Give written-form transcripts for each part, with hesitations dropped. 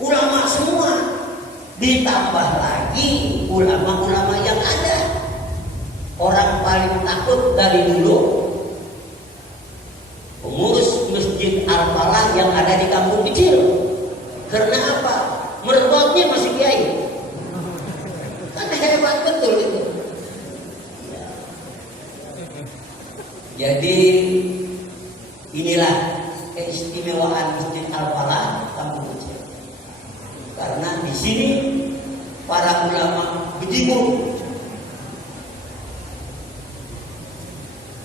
ulama semua, ditambah lagi ulama-ulama yang ada. Orang paling takut dari dulu pengurus Masjid Al-Falah yang ada di kampung kecil. Karena apa? Mertuanya masih kiai. Kan hebat betul itu. Jadi inilah keistimewaan Masjid Al-Falah kampung kecil. Karena di sini para ulama berjibur.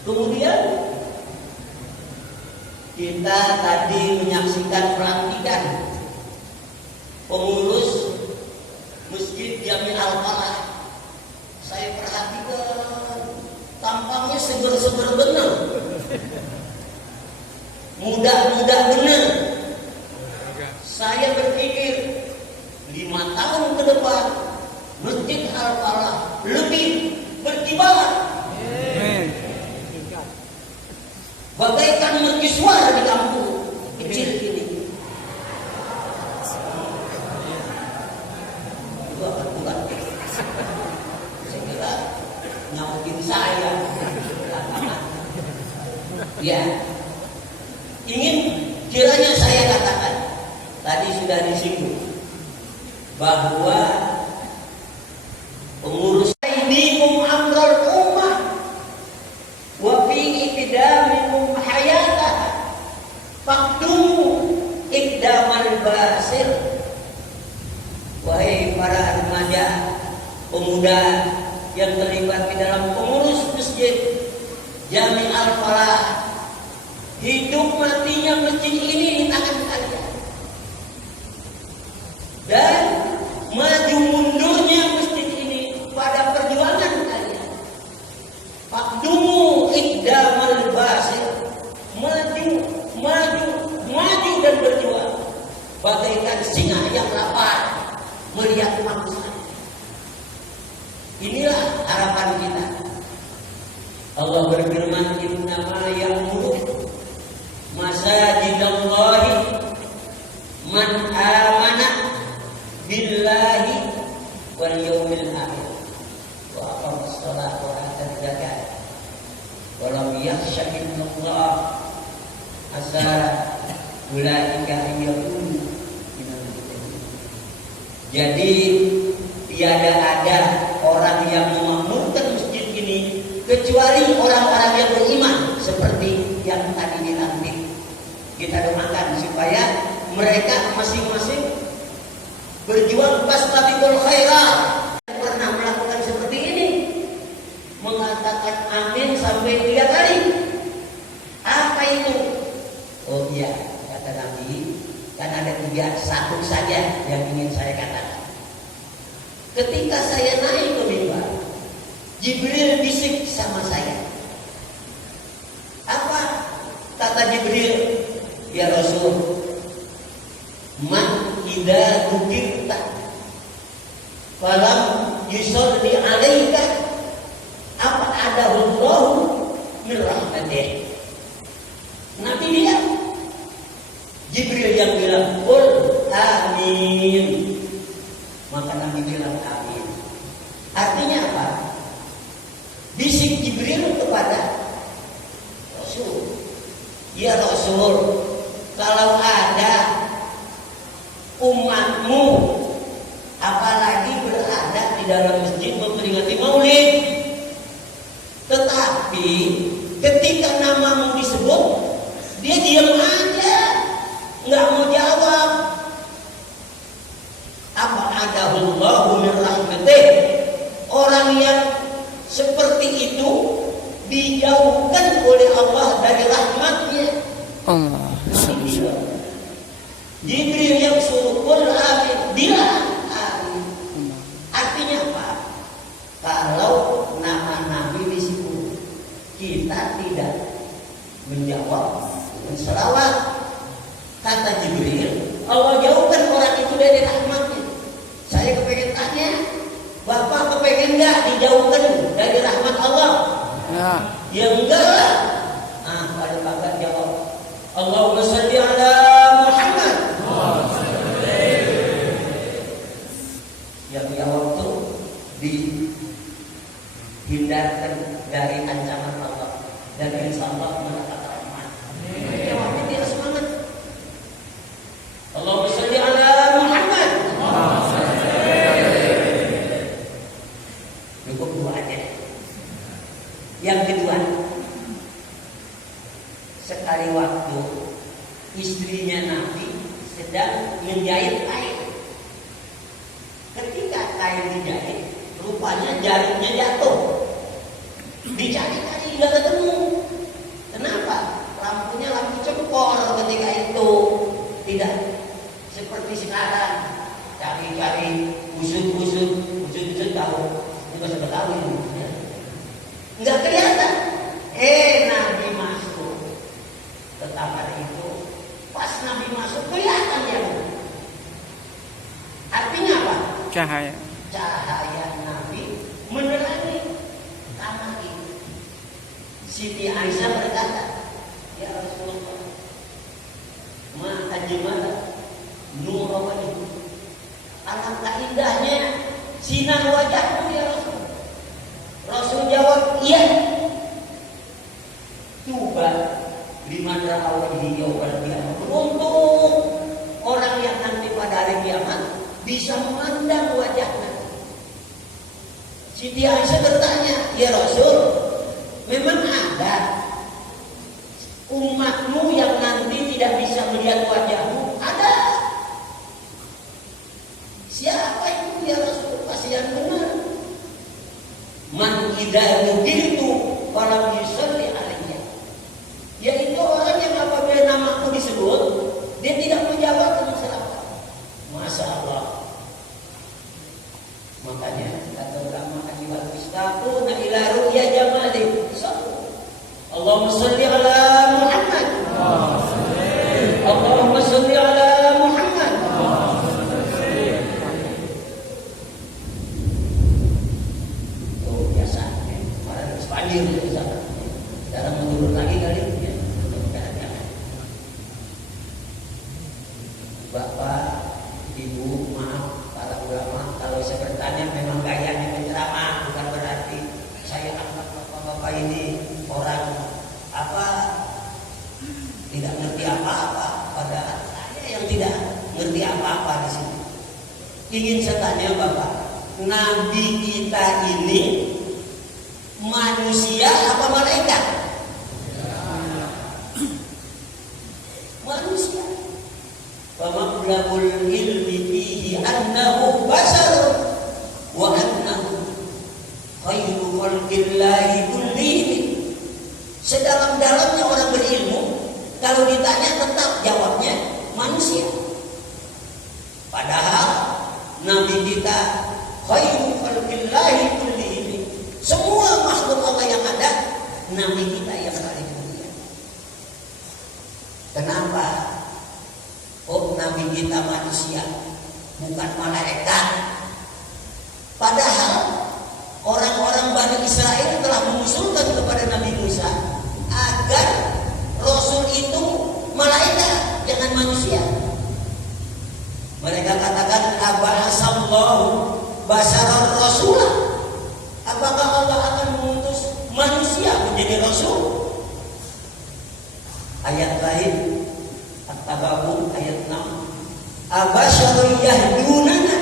Kemudian kita tadi menyaksikan pelantikan pengurus Masjid Jami Al-Falah. Saya perhatikan tampangnya seger-seger benar, muda-muda benar. Saya berpikir 5 tahun ke depan Masjid Al-Falah lebih berkibar. Bagaikan mercusuar di kampung kecil ini. Bukan. Saya kira nyautin saya. Ya, ingin kiranya saya katakan tadi sudah disinggung bahwa pengurus ini amrul ummah wa fi iqdamikum hayatah faqdumu iqdamal basir. Wahai para remaja, pemuda yang terlibat di dalam pengurus Masjid Jami Al-Falah, hidup matinya masjid ini di tangan kalian. Dan maju mundurnya masjid ini pada perjuangan kalian. Faqdumu iqdamal basir. Maju dan berjuang bagaikan singa yang lapar melihat mangsa. Inilah harapan kita. Allah berfirman, innama ya'muru masajidallahi man amana billahi wal yawmil akhir wa aqama as-salata wa ata az-zakat wa lam yakhsha illallah asara ulaika yakunu minal muttaqin. Jadi tiada ada orang yang memakmurkan masjid ini kecuali orang-orang yang beriman seperti yang tadi dilantik. Kita doakan supaya mereka masing-masing berjuang fastabiqul khairat. Pernah melakukan seperti ini, mengatakan amin sampai 3 kali. Apa itu? Oh iya, kata Nabi, kan ada 3, satu saja yang ingin saya katakan. Ketika saya naik ke mimbar, Jibril bisik sama saya. Apa kata Jibril? Ya Rasul, man idza dzukirta falam yusalli alaika apa adahullahu min rahmatih. Nabi dia Jibril yang bilang qul amin, maka Nabi bilang amin. Artinya apa? Bisik Jibril kepada Rasul, ya Rasul, kalau ada umatmu apalagi berada di dalam masjid memperingati Maulid, tetapi ketika namamu disebut dia diam aja, nggak mau jawab. Apa adahullahu min rahmatih? Orang yang seperti itu dijauhkan oleh Allah dari rahmatnya. Jibril yang suruh qul amin, bilang amin. Artinya apa? Kalau nama Nabi disebut, kita tidak menjawab dengan selawat. Kata Jibril, Allah jauhkan orang itu dari rahmatnya. Saya kepengen tanya, Bapak kepengen nggak dijauhkan dari rahmat Allah? Ya enggak lah. Pada Bapak jawab, Allahumma shalli ala Muhammad. dari ancaman Allah dan insya Allah mendapat rahmat. Jawabnya dia semangat. Allahumma sholli ala Muhammad. Cukup dua aja. Yang kedua, sekali waktu istrinya Nabi sedang menjahit kain. Ketika kain dijahit, rupanya jaringnya jatuh. Dicari-cari nggak ketemu. Kenapa? Lampunya lampu cempor ketika itu, tidak seperti sekarang. Cari-cari, usut tahu. Ini bahasa Betawi. Ya. Nggak kelihatan. Nabi masuk ke kamar itu. Pas Nabi masuk kelihatan ya. Artinya apa? Cahaya Nabi menerangi kamar itu. Siti Aisyah berkata, ya Rasulullah, ma ajmala nur wajh. Alangkah indahnya sinar wajahmu ya Rasul. Rasul jawab, iya. Tuba liman ra'awajhi yawmal qiyamah. Beruntung orang yang nanti pada hari kiamat bisa memandang wajahnya. Siti Aisyah bertanya, ya Rasul, memang ada umatmu yang nanti tidak bisa melihat wajahmu? Ada. Siapa itu ya Rasul? Kasihan benar. Man idza nudirtu falam yusalli alayya. Yaitu orang yang apabila namaku disebut, dia tidak menjawab dengan salam. Masya Allah. Makanya kata ulama akibat istaquna ila ru'ya jamali. Allahumma sholli ala Muhammad. Allahumma sholli ala Muhammad. Oh biasa. Orang Spanyol itu sana. Dalam menurun lagi kali ya. Bapak, Ibu, maaf para ulama kalau saya bertanya memang gayanya penceramah, bukan berarti saya anggap bapak-bapak ini orang apa tidak ngerti apa-apa. Padahal saya yang tidak ngerti apa-apa di sini. Ingin saya tanya Bapak, Nabi kita ini manusia apa malaikat? Manusia. Famablagul ilmi fihi annahu basar wa annahu khairu khalqillahi kullihim. Sedalam-dalamnya orang berilmu, kalau ditanya tetap jawabnya manusia. Padahal Nabi kita khairu khalqillahi kullihim. Semua makhluk Allah yang ada, Nabi kita yang paling mulia. Kenapa? Oh, Nabi kita manusia, bukan malaikat. Padahal orang-orang Bani Israel telah mengusulkan kepada Nabi Musa agar Rasul itu malaikat, jangan manusia. Mereka katakan abahasallahu basarar rasulah. Apakah Allah akan mengutus manusia menjadi Rasul? Ayat lain At-Tababun ayat 6. Abasyarun yahdunana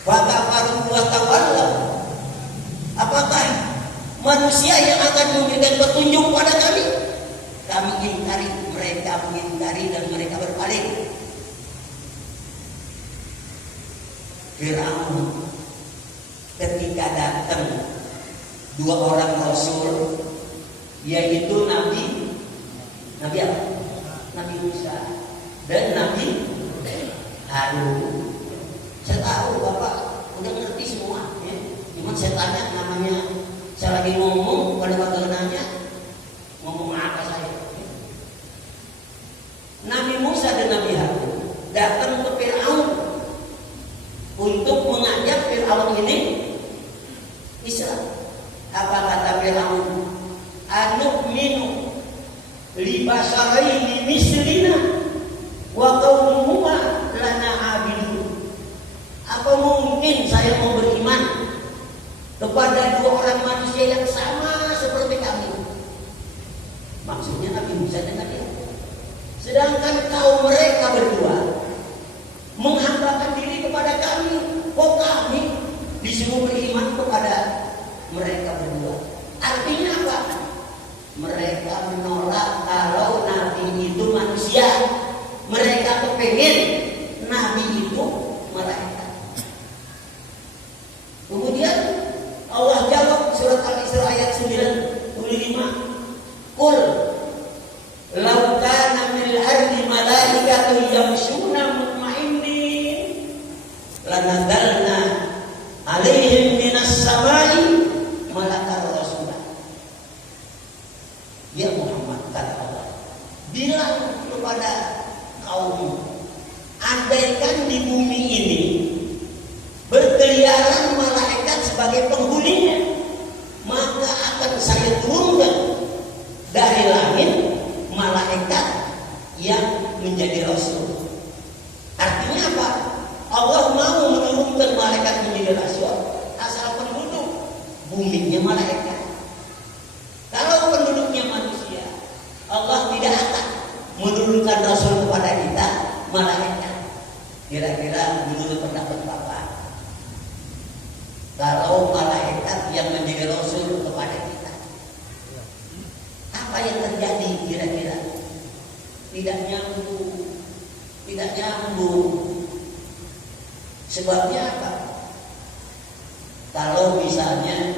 fakafaru wa tawallaw. Apakah manusia yang akan memberikan petunjuk pada kami? Kami ingkari, mereka mengingkari dan mereka berpaling. Firaun ketika datang dua orang Rasul, yaitu Nabi apa? Nabi Musa dan Nabi Harun. Saya tahu Bapak udah ngerti semua ya. Cuma saya tanya namanya, saya lagi ngomong pada waktu nanya ngomong apa saya. Nabi Musa dan Nabi Harun datang ke Firaun untuk mengajak Firaun ini Islam. Apa kata Firaun? Anu'minu libasaraini mislina wa qaumuhuma lana abidun. Apa mungkin saya mau beriman kepada dua orang manusia mereka berdua menghambakan diri kepada kami. Kok kami disuruh beriman kepada mereka berdua? Artinya apa? Mereka menolak kalau Nabi itu manusia. Mereka kepengen Nabi itu malaikat. Kemudian Allah jawab surat Al-Isra ayat 95. Qul law kana fil ardi malaikatun yamshuna mutmainnin lanazalna alaihim minas samai malakar rasulah. Ya Muhammad, kata Allah, bilang kepada kaum, andaikan di bumi ini berkeliaran malaikat sebagai penghuninya, maka akan saya turunkan dari langit malaikat yang menjadi rasul. Artinya apa? Allah mau menurunkan malaikat menjadi rasul asal penduduk buminya malaikat. Kalau penduduknya manusia, Allah tidak akan menurunkan rasul kepada kita malaikat. Kira-kira menurut pendapat Bapak, kalau malaikat yang menjadi rasul kepada kita, apa yang terjadi kira-kira? Tidak nyambung. Sebabnya apa? Kalau misalnya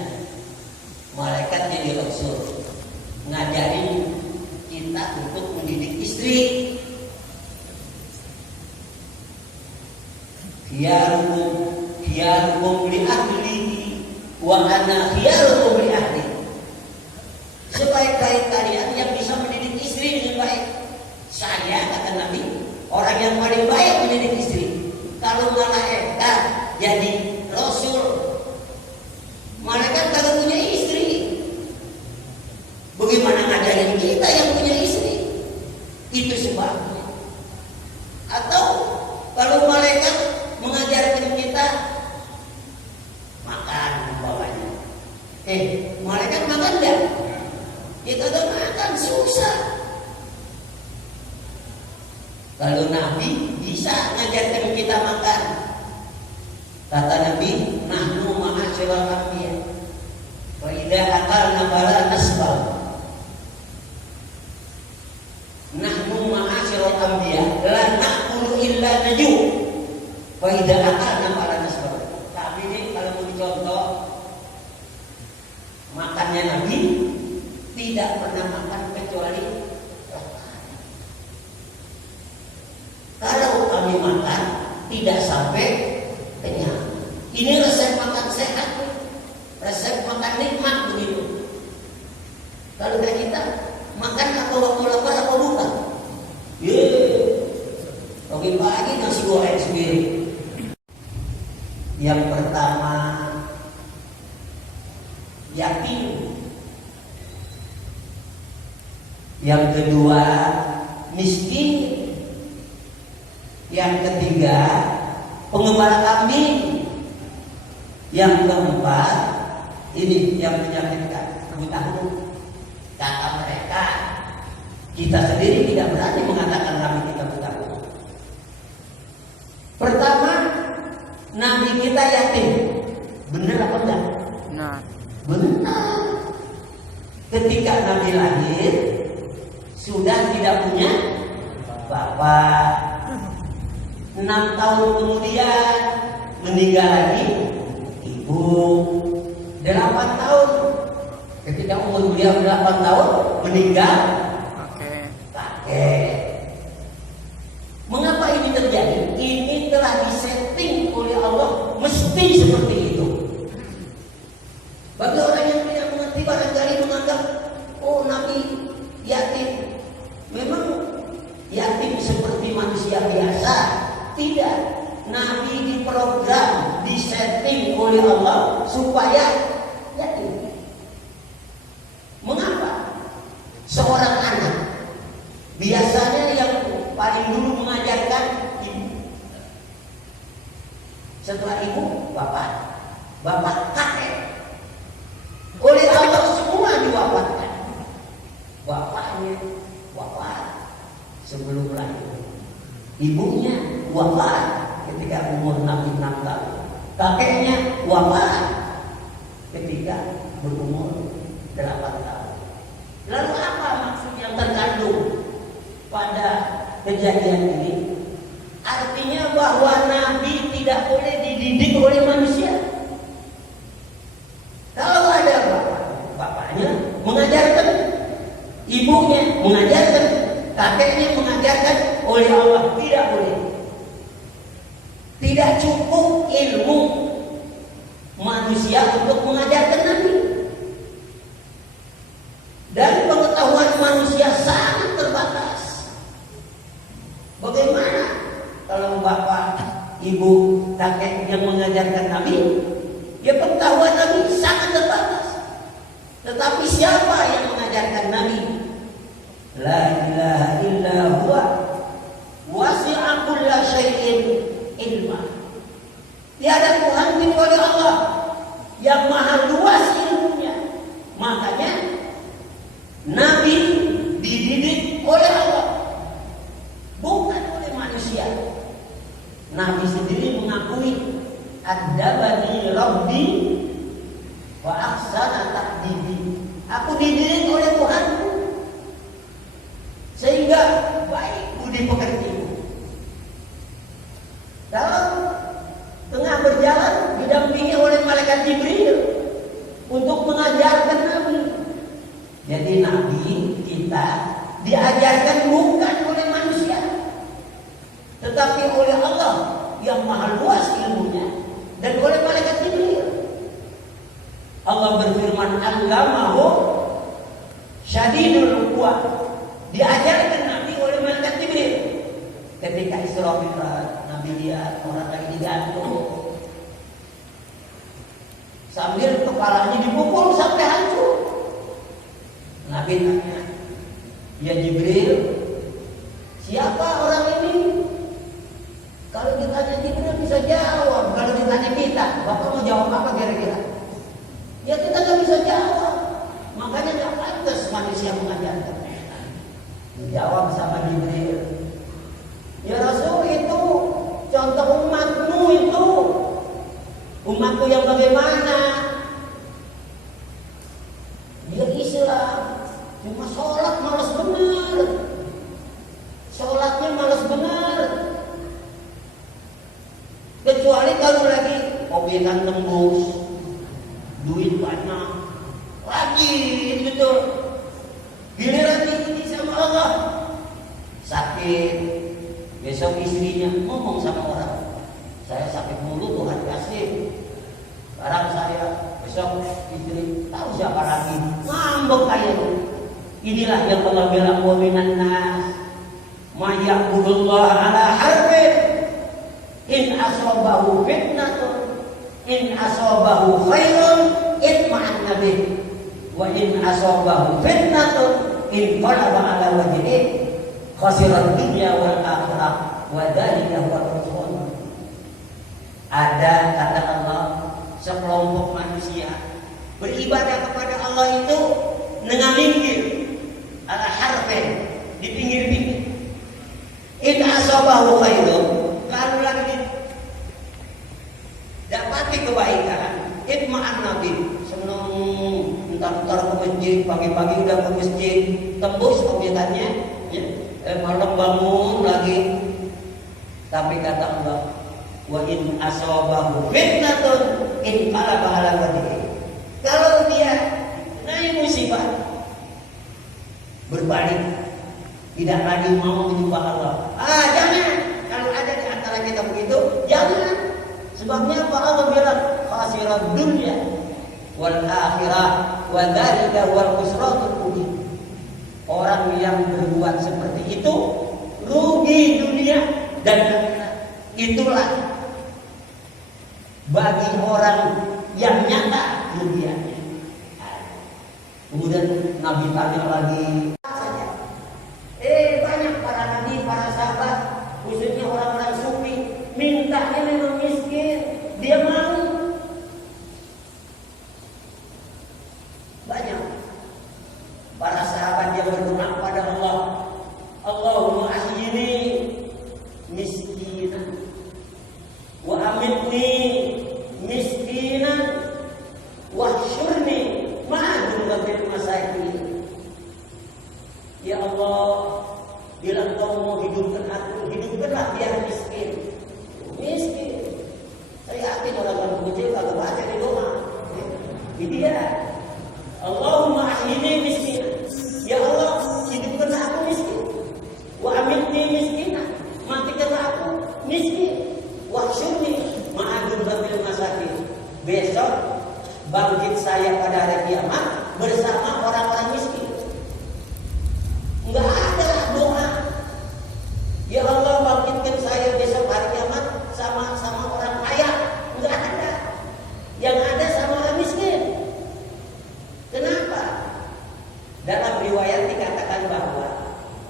malaikat jadi rasul, ngajarin kita untuk mendidik istri, khiyarukum li ahlihi wa ana khiyarukum li ahli. Sebaik-baik kalian yang bisa mendidik istri dengan baik. Saya, kata Nabi, orang yang paling baik mendidik istri. Kalau malaikat jadi rasul, malaikat kalau punya istri, bagaimana ngajarin kita yang punya istri? Itu sebabnya. Atau kalau malaikat mengajarkan kita makan umpamanya, malaikat makan enggak? Kita udah makan susah. Kalau Nabi bisa ngajarkan kita makan. Kata Nabi, nahnu ma'asyiral anbiya wa idza akalna fala nasbal. Nahnu ma'asyiral anbiya la na'kulu illa naju wa idza akalna fala nasbal. Tapi ini kalau mau dicontoh, makannya Nabi tidak pernah makan kecuali kalau kami makan tidak sampai kenyang. Ini resep makan sehat, resep makan nikmat begitu. Kalau kayak kita makan apa waktu lapar apa buka? Pagi-pagi nasi goreng sendiri. Yang pertama yakin. Yang kedua miskin. Yang ketiga pengembala kambing. Yang keempat ini yang menyakitkan, buta. Kata mereka, kita sendiri tidak berani mengatakan Nabi kita buta. Pertama, Nabi kita yatim. Benar apa enggak? Benar. Ketika Nabi lahir sudah tidak punya bapak. 6 tahun kemudian meninggal lagi ibu. 8 tahun ketika umur beliau 8 tahun meninggal kakek. Mengapa ini terjadi? Ini telah disetting oleh Allah, mesti seperti itu. Bagi orang yang tidak mengerti barangkali menganggap Nabi yatim. Memang yatim seperti manusia biasa. Tidak, Nabi diprogram, disetting oleh Allah supaya yatim. Mengapa? Seorang anak biasanya yang paling dulu mengajarkan ibu. Setelah ibu, bapak kakek. Oleh Allah semua diwafatkan. Bapaknya wafat sebelum lahir. Ibunya wafat ketika umur 6 tahun. Kakeknya wafat ketika berumur 8 tahun. Lalu apa maksud yang terkandung pada kejadian ini? Artinya bahwa Nabi tidak boleh dididik oleh manusia. Kalau ada bapaknya mengajarkan, ibunya mengajarkan, kakeknya mengajarkan, oleh Allah tidak boleh. Tidak cukup ilmu manusia untuk mengajarkan Nabi. Dan pengetahuan manusia sangat terbatas. Bagaimana kalau bapak, ibu, kakek yang mengajarkan Nabi? Ya pengetahuan Nabi sangat terbatas. Tetapi siapa yang mengajarkan Nabi? La ilaha illa huwa wasi'a kulla syai'in ilma. Tiada Tuhan kecuali Allah yang maha luas ilmunya. Makanya Nabi dididik oleh Allah, bukan oleh manusia. Nabi sendiri mengakui, "Adabani Rabbi wa ahsana ta'dibi." Aku dididik oleh Tuhanku sehingga baik budi pekertiku. Dalam tengah berjalan didampingi oleh malaikat Jibril untuk mengajarkan Nabi. Jadi Nabi kita diajarkan bukan oleh manusia, tetapi oleh Allah yang maha luas ilmunya dan oleh malaikat Jibril. Allah berfirman, "Allamahu syadidul quwa." Diajarkan Nabi oleh malaikat Jibril. Ketika Isra Mi'raj, Nabi lihat orang lagi digantung, sambil kepalanya dipukul sampai hancur. Nabi tanya, "Ya Jibril, siapa orang ini?" Kalau ditanya Jibril bisa jawab. Kalau ditanya kita, Bapak mau jawab apa kira-kira? Ya kita nggak bisa jawab. Makanya nggak pantas manusia mengajarkan. Dijawab sama Jibril, "Ya Rasul, itu contoh umatmu itu. Umatku yang bagaimana? Dia Islam, cuma sholat malas benar. Sholatnya malas benar. Kecuali kalau lagi obyekan tembus, duit banyak, rajin gitu. Giliran ini sama Allah, sakit. Besok istrinya ngomong sama orang, saya sakit mulu, Tuhan kasih. Sekarang saya, besok istri tahu siapa lagi, ngambek kayak itu. Inilah yang Allah bilang, "Wa minan nas may ya'budullah ala harbin in asabahu fitnatun in asabahu khairun itma'anna bih wa in asabahu fitnatun in qalaba ala wajhihi khasirat dunya wal akhirah wa dzalika huwal khusran." Ada kata Allah, sekelompok manusia beribadah kepada Allah itu dengan minggir ala harfen, di pinggir-pinggir. In asabahu khairun, kalau lagi dapati kebaikan, itma'an nabi, senang entar ke masjid, pagi-pagi udah ke masjid, tembus obyekannya, ya. Malam bangun lagi. Tapi kata Allah, wa in asabahu fitnatun in qalaba ala wajhihi. Kalau dia naik musibah, berbalik, tidak lagi mau menyembah Allah. Jangan. Kalau ada di antara kita begitu, jangan. Sebabnya apa? Allah bilang, khasirat dunya wal akhirah wa dzalika wal khusranul mubin. Orang yang berbuat seperti itu rugi dunia dan akhirat. Itulah bagi orang yang nyata rugiannya. Kemudian Nabi tanya lagi, banyak para nabi, para sahabat, khususnya orang-orang sufi, mintanya memang miskin, dia mau. Banyak para sahabat yang berdoa kepada Allah, Allahumma ahyini amitni miskinan wahsyurni ma'adul masakin. Ya Allah, bila Engkau mau hidupkan aku, hidupkanlah dia miskin. Miskin. Saya yakin orang kecil kalau baca di doa. Ini dia. Allahumma ahyini miskin. Ya Allah, hidupkanlah aku miskin. Wa amitni miskinan. Matikanlah aku miskin. Wahsyurni ma'adul masakin. Besok bangkit saya pada hari kiamat bersama orang-orang miskin. Enggak ada doa, ya Allah bangkitkan saya besok hari kiamat sama orang kaya. Enggak ada. Yang ada sama orang miskin. Kenapa? Dalam riwayat dikatakan bahwa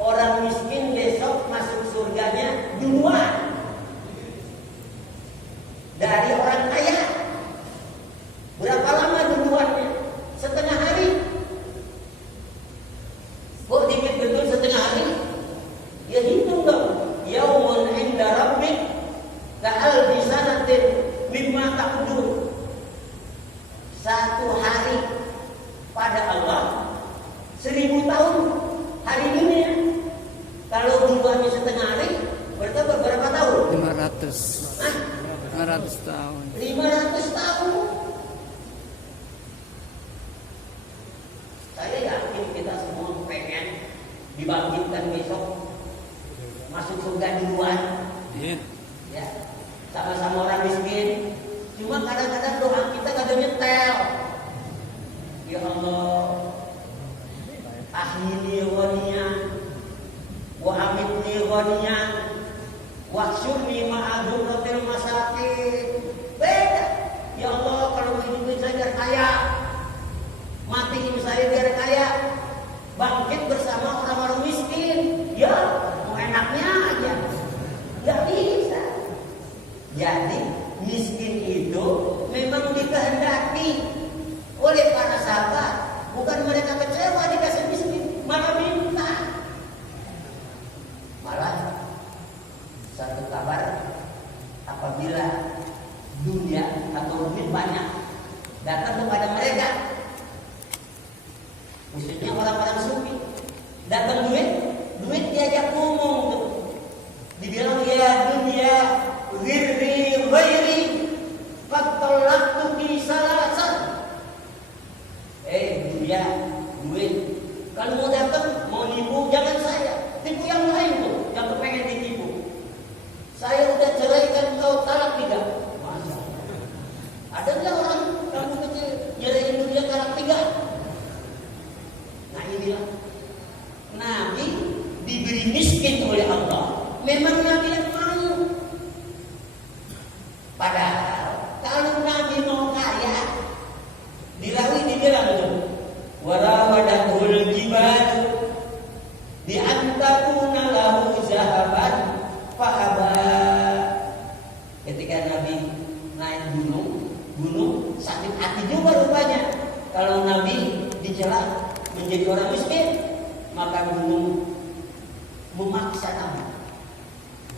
orang miskin besok masuk surganya duluan dari orang kaya. Berapa lama duluannya? Setengah hari. Kok dikit betul setengah hari? Ya hitung dong. Yaumun inda rabbik ka'alfi sanatin mimma ta'udun. Satu hari pada Allah 1000 tahun hari dunia. Kalau duluannya setengah hari, berarti berapa tahun? 500. Hah? 500 tahun. 500 tahun. Saya yakin kita semua pengen dibangkitkan besok, masuk surga duluan. Iya. Ya, sama-sama orang miskin. Cuma kadang-kadang doa kita kagak nyetel. Ya Allah, ahyini ghaniyan wa amitni ghaniyan wahsyurni ma'aduratil masakin. Beda. Ya Allah, kalau hidupin saya biar kaya, matiin saya biar kaya, bangkit bersama orang-orang miskin. Ya, mau enaknya aja. Gak bisa. Jadi miskin itu memang dikehendaki oleh para sahabat. Bukan mereka kecewa dikasih miskin, malah minta. Malah satu kabar, apabila dunia atau duit banyak datang kepada mereka, khususnya orang-orang sufi, datang duit diajak ngomong tuh. Dibilang ya dunia wirri ghairi fatalaktu bi salasan. Dunia duit, kalau mau datang mau nipu jangan saya, tipu yang lain tuh yang pengen ditipu. Saya udah ceraikan kau talak 3. Masa? Ada nggak orang kamu kecil nyeraiin dunia talak 3? Nah inilah Nabi diberi miskin oleh Allah. Memang Nabi yang mau. Padahal kalau Nabi mau kaya, dirawi dibilang tuh, warawadahul jibal di antakuna lahu zahaban fahaba. Ketika Nabi naik gunung sakit hati juga rupanya. Kalau Nabi dicela menjadi orang miskin, maka gunung memaksa Nabi.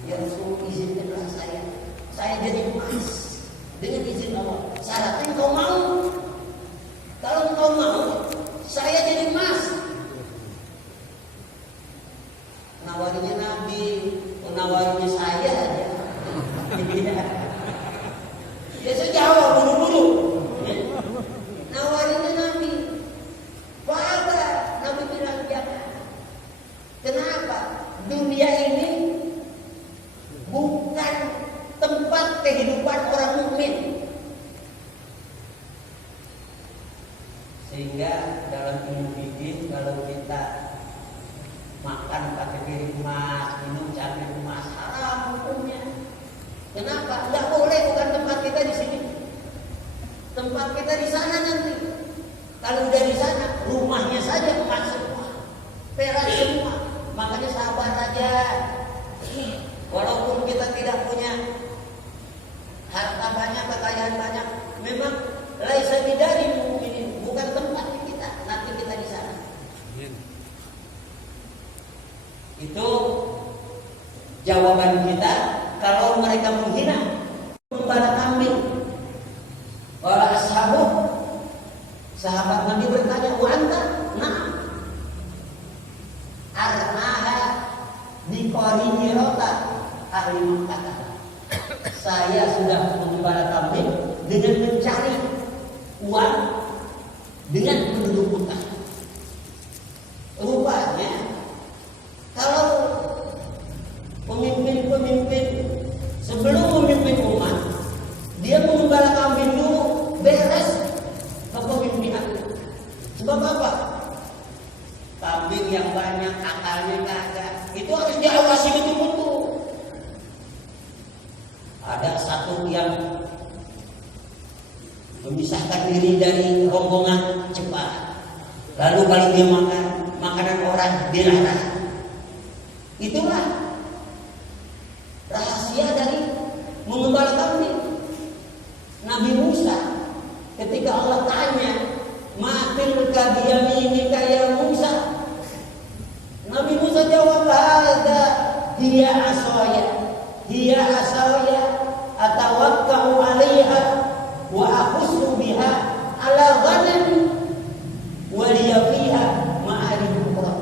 Ya Rasul, izinkanlah saya jadi emas dengan izin Allah. Syaratnya kau mau. Kalau kau mau, saya jadi emas. Nawarinya Nabi, nawarinya saya aja. Ya saya jawab buru-buru. Nawarinya Nabi. Apa? Nabi bilang jangan. Kenapa? Dunia ini bukan tempat kehidupan orang mukmin. Sehingga dalam ilmu fikih kalau kita makan pakai piring emas, minum cangkir emas, haram hukumnya. Kenapa? Enggak boleh, bukan tempat kita di sini. Tempat kita di sana nanti. Kalau udah di sana, rumahnya saja emas semua, perak semua. Makanya sabar aja. Walaupun kita tidak punya harta banyak, kekayaan banyak, memang laisa bidari mukminin, bukan tempat kita. Nanti kita di sana. Itu jawaban kita kalau mereka menghina, membalakan mengatakan, saya sudah mengembala kambing dengan mencari uang dengan penduduk Mekah. Rupanya kalau pemimpin-pemimpin sebelum memimpin umat, dia mengembala kambing dulu, beres kepemimpinan. Sebab apa? Kambing yang banyak, akalnya kagak, itu harus diawasi betul-betul. Ada satu yang memisahkan diri dari rombongan cepat. Lalu kalau dia makan makanan orang dilarang. Itulah rahasia dari mengembala kambing. Nabi Musa ketika Allah tanya, "Matil kabiyaminika ya Musa?" Nabi Musa jawab, "Hada hiya asaya atawakka'u 'alaiha wa aqussu biha 'ala ghanami wa liya fiha ma'arib ukhra."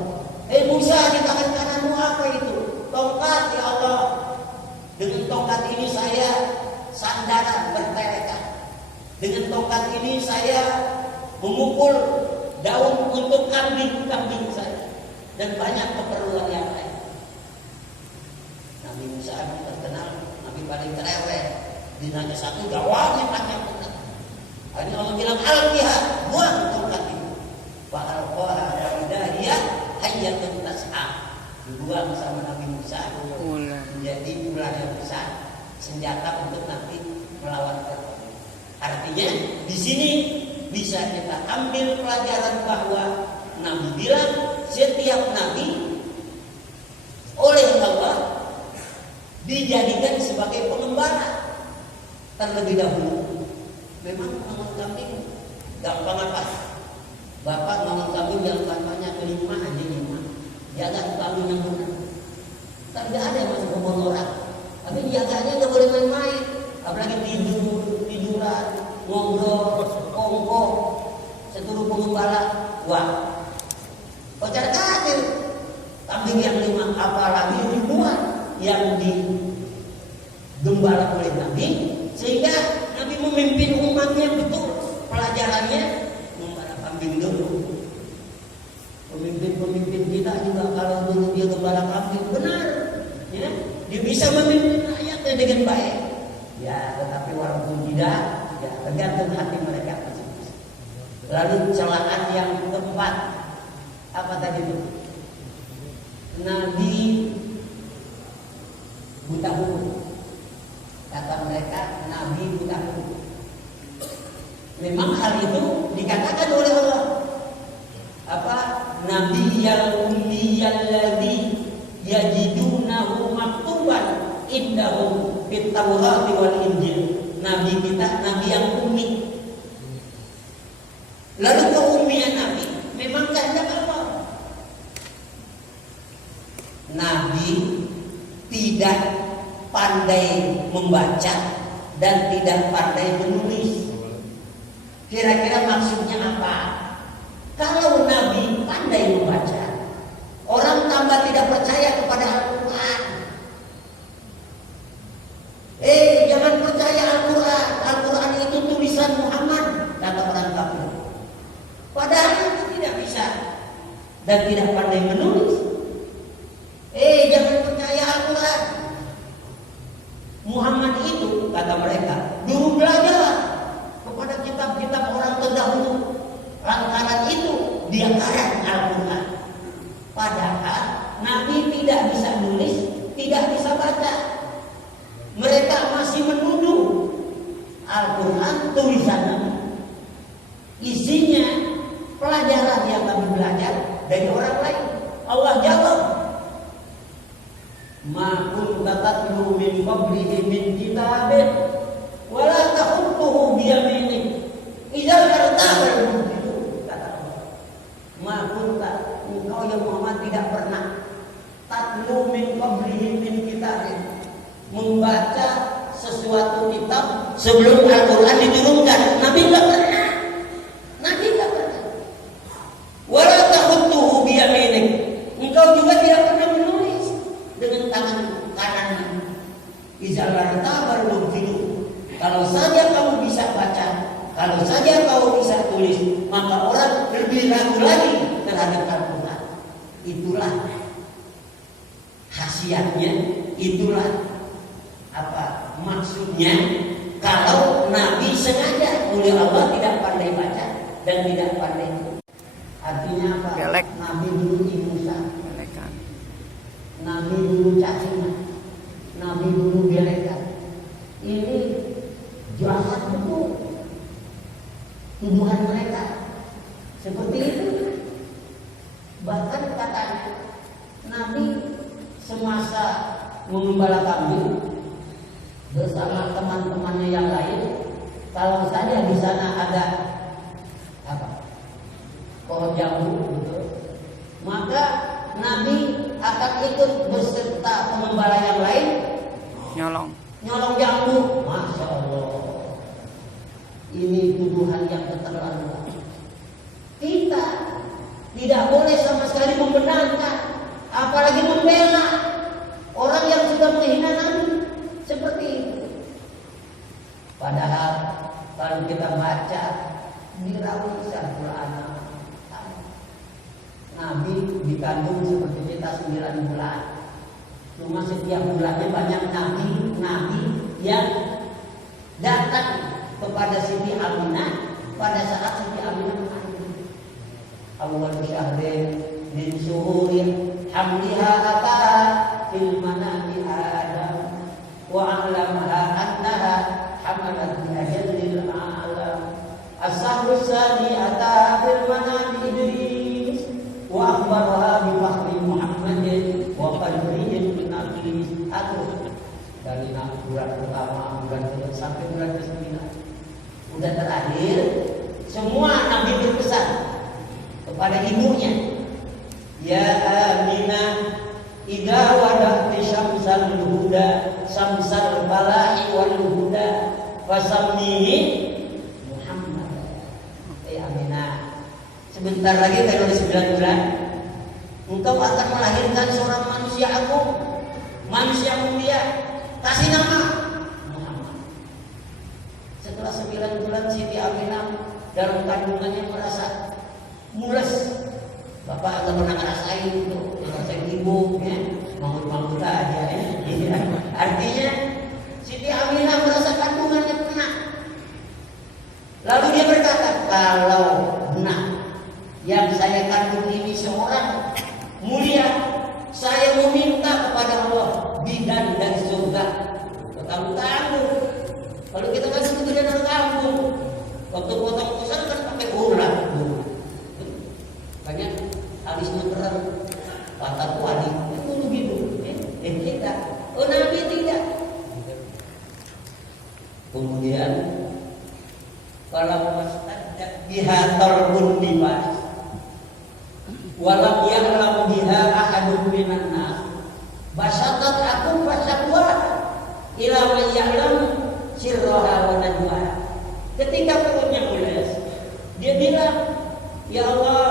Musa, di tangan kananmu apa itu? Tongkat, ya Allah. Dengan tongkat ini saya sandaran bertelekan. Dengan tongkat ini saya memukul daun untuk kambing-kambing saya dan banyak keperluan yang lain. Nabi Musa terkenal Nabi paling cerewet. Ditanya satu jawabnya panjang benar. Ini Allah bilang al-qiha, buang tongkat itu. Wa al-qaha idahiyah hayyatun tas'a. Dibuang sama Nabi Musa menjadi ular yang besar, senjata untuk nanti melawan Fir'aun. Artinya di sini bisa kita ambil pelajaran bahwa Nabi bilang setiap nabi oleh Allah dijadikan sebagai pengembala terlebih dahulu. Memang ngomong kambing gampang apa? Bapak ngomong kambing yang banyak kelima aja 5. Jaga kambing yang benar. Tidak ada yang masuk ngomong orang. Tapi jaganya nggak boleh main-main. Apalagi tiduran, ngobrol, kongko, seluruh pengembala. Wah, kocar kacir. Kambing yang 5, apalagi ribuan yang digembala oleh Nabi, sehingga Nabi memimpin umatnya betul. Pelajarannya membara kambing dulu. Pemimpin-pemimpin kita juga kalau dulu dia gembala kambing benar, ya, dia bisa memimpin rakyatnya dengan baik. Ya, tetapi walaupun tidak, ya tergantung hati mereka masing-masing. Lalu celaan yang keempat, apa tadi itu? Nabi buta huruf. Kata mereka, Nabi buta huruf. Memang hal itu dikatakan oleh Allah. Apa? Nabi yang ummiyalladzi yajidunahu maktuban indahum fit Taurat wal Injil. Nabi kita nabi yang ummi. Lalu keummian Nabi memang kehendak Allah. Nabi tidak pandai membaca dan tidak pandai menulis. Kira-kira maksudnya apa? Kalau Nabi pandai membaca, orang tambah tidak percaya kepada Al-Quran. Jangan percaya Al-Quran. Al-Quran itu tulisan Muhammad, kata orang kafir. Padahal itu tidak bisa dan tidak pandai menulis. Jangan percaya Al-Quran. Muhammad itu, kata mereka, dulu belajar kepada kitab-kitab orang terdahulu. Lantaran itu dia karang Al-Quran. Padahal Nabi tidak bisa nulis, tidak bisa baca. Mereka masih menuduh Al-Quran tulisan Nabi. Isinya pelajaran yang kami belajar dari orang lain. Allah jawab, "Ma kunta tatlu min qablihi min kitabin wa la takhuttuhu bi yaminik idzal lartabal mubtilun." Kata Allah, "Ma kunta, engkau ya Muhammad tidak pernah tatlu min qablihi min kitabin, membaca sesuatu kitab sebelum Al-Quran diturunkan." Nabi tidak pernah. Nabi tidak pernah. Wa la takhuttuhu bi yaminik, engkau juga tidak pernah menulis dengan tangan kanan. Iza ijalarta baru begitu. Kalau saja kamu bisa baca, kalau saja kamu bisa tulis, maka orang lebih ragu lagi terhadap Al-Quran. Itulah khasiatnya, itulah apa maksudnya kalau Nabi sengaja oleh Allah tidak pandai baca dan tidak pandai tulis. Artinya apa? Gelek. Nabi dulu ingusan, Gelekan. Nabi dulu cacingan, Nabi dulu gelekan. Ini jahat betul tuduhan mereka seperti itu. Bahkan katanya Nabi semasa mengembala kambing bersama teman-temannya yang lain, kalau saja di sana ada apa pohon jambu gitu, maka Nabi akan ikut beserta pengembala yang lain nyolong jambu. Masya Allah, ini tuduhan yang keterlaluan. Kita tidak boleh sama sekali membenarkan, apalagi membela orang yang sudah menghina Nabi seperti itu. Padahal kalau kita baca di Rawi Al-Quran, Nabi dikandung seperti kita 9 bulan. Cuma setiap bulannya banyak nabi yang datang kepada Siti Aminah pada saat Siti Aminah mengandung. Awal syahrin min syuhurin hamliha ataha fil manami Adam wa a'lamaha annaha hamalat bi ajallil a'lam. As-sahru sani ataha fil manami Idris wa akhbaraha bi fakhri Muhammadin wa qadrihin min aqlis. Dari bulan pertama, bulan kedua sampai bulan ke-9 udah terakhir, semua Nabi berpesan kepada ibunya, ya Aminah, idza wada'ti syamsal huda samsal falahi wal huda fasammihi Muhammad. Aminah, sebentar lagi kalau di 9 bulan engkau akan melahirkan seorang manusia agung, manusia mulia, kasih nama Muhammad. Setelah 9 bulan Siti Aminah dalam kandungannya merasa mules. Bapak agak pernah ngerasain itu, ngerasain ibu, ya, mangut-mangut aja, ya. Artinya Siti Aminah merasa kandungannya penak. Lalu dia berkata, kalau benar yang saya kandung ini seorang mulia, saya meminta kepada Allah bidan dari surga. Kamu-kamu, kalau kita kasih itu bidan dari kampung, waktu potong pusat kan pakai urat. Banyak alisnya berat, patah kuali itu begitu. Kita, oh Nabi tidak. Kemudian kalau mustaddak biha tarbun dibas, walam ya'lam biha ahadun minan nas, basatat aku fasakwa ila man ya'lam sirraha wa najwaha. Ketika perutnya mules, dia bilang, ya Allah,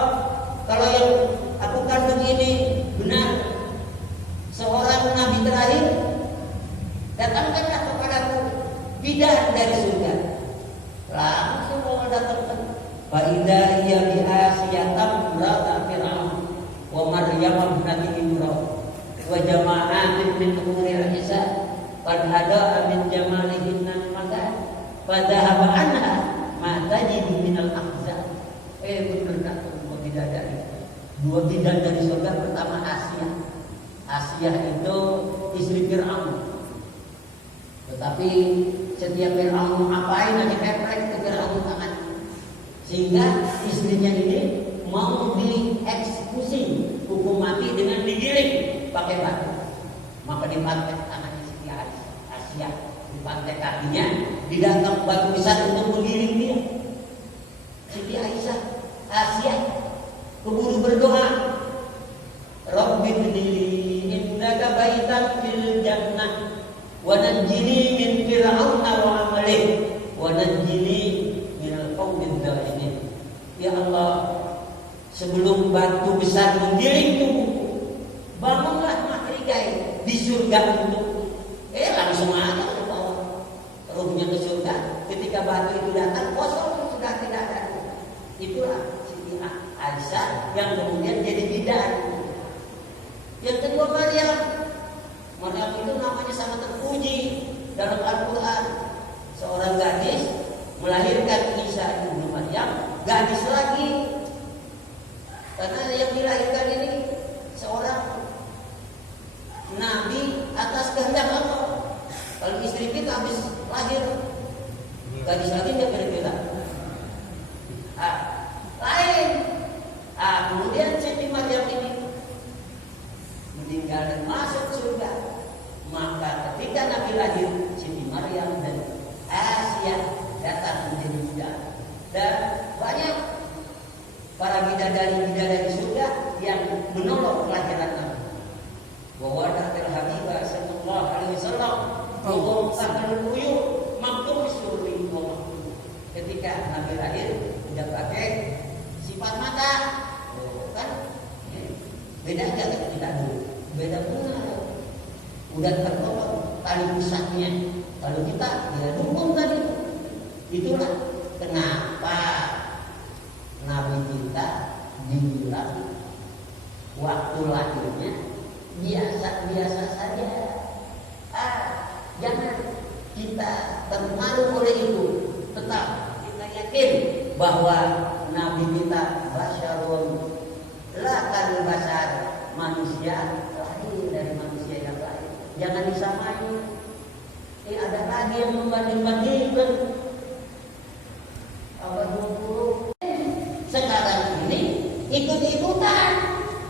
kalau yang aku kandung ini benar seorang nabi terakhir, datangkanlah kepadaku bidan dari surga. Langsung Allah datangkan. Faidah ia bi'asiyatam rata Fir'aun wa Maryam ibnati Imran wa jama'atin min umuril Isa qad hada'a min jamalihinna maka fadhahaba anha ma tajidu minal akhzab. Benar datang dua bidadari. Dua bidadari surga. Pertama Asia. Asia itu istri Fir'aun. Tetapi setiap Fir'aun ngapain aja keprek ke Fir'aun tangan, sehingga istrinya ini mau dieksekusi, hukum mati dengan digiling pakai batu. Maka dipantai tangannya Siti Asia, dipantai kakinya, didatang batu besar untuk menggiling dia. Siti Asia keburu berdoa, Rabbi bnili indaka baitan fil jannah wa najjini min fir'auna wa amalihi wa najjini minal qaumidz zalimin. Ya Allah, sebelum batu besar menggiling tubuhku, bangunlah mahligai di surga untukku. Langsung aja yang kemudian jadi bidan. Yang kedua Maryam. Maryam itu namanya sangat terpuji dalam Al-Quran. Seorang gadis melahirkan Isa ibnu Maryam, gadis lagi. Karena yang dilahirkan ini seorang nabi atas kehendak Allah. Kalau istri kita habis lahir gadis lagi nggak kira-kira? Lain. Kemudian Siti Maryam ini meninggal dan masuk surga. Maka ketika Nabi lahir, Siti Maryam dan Asia datang menjadi budak. Dan banyak para bidadari-bidadari surga yang menolong kelahiran Nabi. Wawadatil Habibah sallallahu alaihi wasallam wa sahal uyub maktum surri wa maktum. Ketika Nabi lahir udah pakai sifat mata. Kan beda enggak kita dulu? Beda benar. Udah tertolong tali pusatnya. Kalau kita ya dukung tadi. Itulah kenapa Nabi kita dibilang waktu lahirnya biasa-biasa saja. Jangan kita terpengaruh oleh itu. Tetap kita yakin bahwa Nabi kita basyarun lakal basar, manusia lahir dari manusia yang lain. Jangan disamai. Ada lagi yang membanding-bandingkan. Abad 20 sekarang ini ikut-ikutan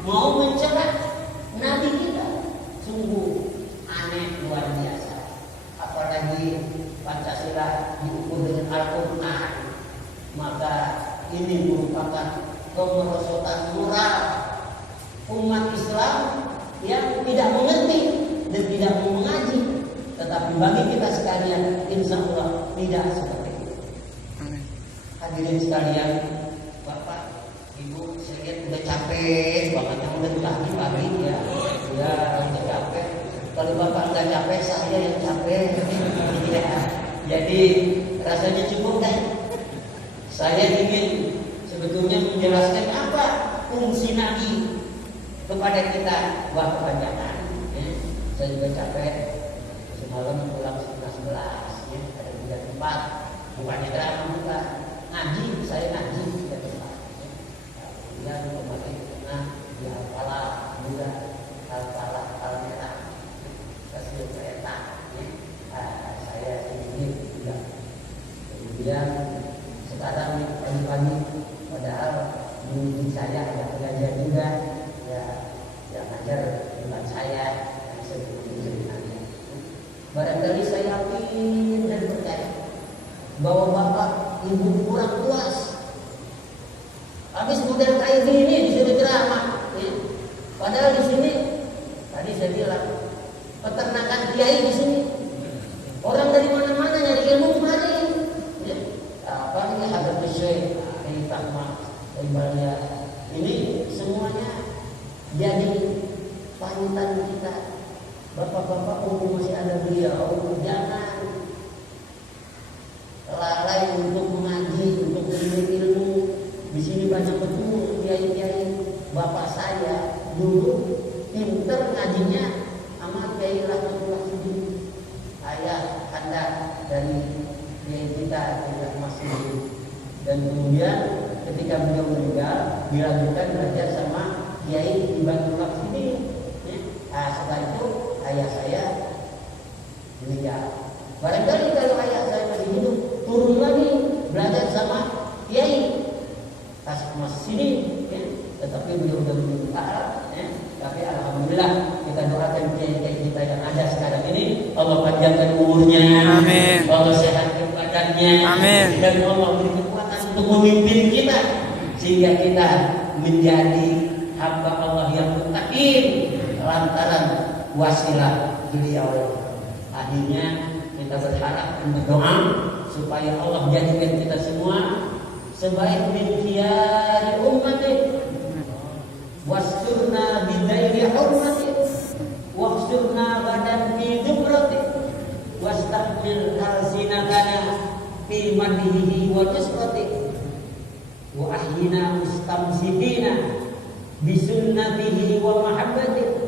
mau mencela Nabi kita. Sungguh aneh luar biasa. Apalagi Pancasila diukur dengan Al-Quran, maka ini merupakan kemerosotan moral umat Islam yang tidak mengerti dan tidak mau mengaji. Tetapi bagi kita sekalian, insya Allah tidak seperti itu. Hadirin sekalian, Bapak, Ibu, saya lihat udah capek banget, yang udah pagi-pagi ya, udah capek. Kalau Bapak nggak capek, saya yang capek. Ya, jadi rasanya cukup kan? Saya ingin sebetulnya menjelaskan apa fungsi Nabi kepada kita. Wah, kebanyakan. Ya. Saya juga capek. Semalam pulang setengah 11, ya, ada 3 tempat. Bukannya drama bukan. Ngaji, saya ngaji 3 tempat. Ya. Kemudian kemarin tengah di Al-Falah juga, Al-Falah, Al-Merah, stasiun kereta. Ya. Saya sedikit juga. Kemudian sekarang pagi-pagi, padahal di saya ada pengajar juga, ya, yang ngajar bukan saya, yang sebelumnya. Barangkali saya yakin dan percaya bahwa Bapak Ibu kurang puas. Habis model kayak gini disuruh ceramah, ya. Padahal di sini tadi saya bilang peternakan kiai di sini. Orang dari mana-mana nyari ilmu kemari. Ya. Apa ini ada Syekh ini takma ibadah. Ini semuanya jadi panutan kita. Bapak-bapak masih ada beliau, jangan lalai untuk mengaji, untuk mencari ilmu. Di sini banyak betul kiai-kiai. Bapak saya dulu pinter ngajinya sama Kiai Rahmatullah Sudi. Ayah anda dari kiai kita tidak masih hidup. Dan kemudian ketika beliau meninggal, dilanjutkan belajar sama Kiai Ibanullah Sudi. Setelah itu ayah saya meninggal. Barangkali kalau ayah saya masih hidup, turun lagi belajar sama Kiai Mas sini, ya. Tetapi beliau sudah meninggal, ya. Tapi alhamdulillah kita doakan Kiai kita yang ada sekarang ini, Allah panjangkan umurnya, Amin. Allah sehatkan badannya, Amin. Dan Allah beri kekuatan untuk memimpin kita sehingga kita menjadi hamba Allah yang mutakin lantaran wasilah beliau. Akhirnya kita berharap dan berdoa supaya Allah jadikan kita semua sebaik min khiyari ummati wasturna bidairi hurmati wahsurna badan fi dubrati wastahmil alsinatana fi madhihi wa nusrati wa ahyina mustamsidina bisunnatihi wa mahabbatihi